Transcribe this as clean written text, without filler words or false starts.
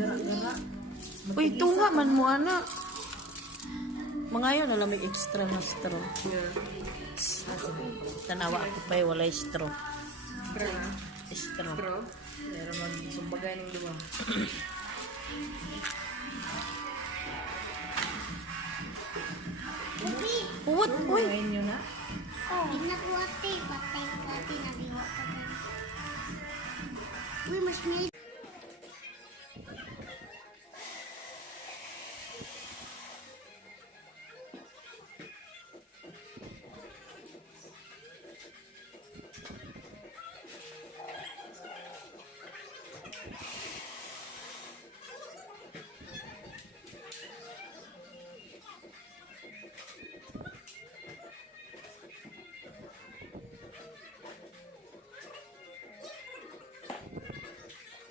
Gara-gara. Uy, tunga man mo, anak. Mangayon na lang may extra na straw. Yeah. Tanawa ako pa walay straw. Bra na. Straw. Straw. Pero magsumbagay ng duwa. Uwat, uy. Ngayon nyo na. Oh, ginakuha tayo. Patay ka, tinabiwa ka. Uy, mas may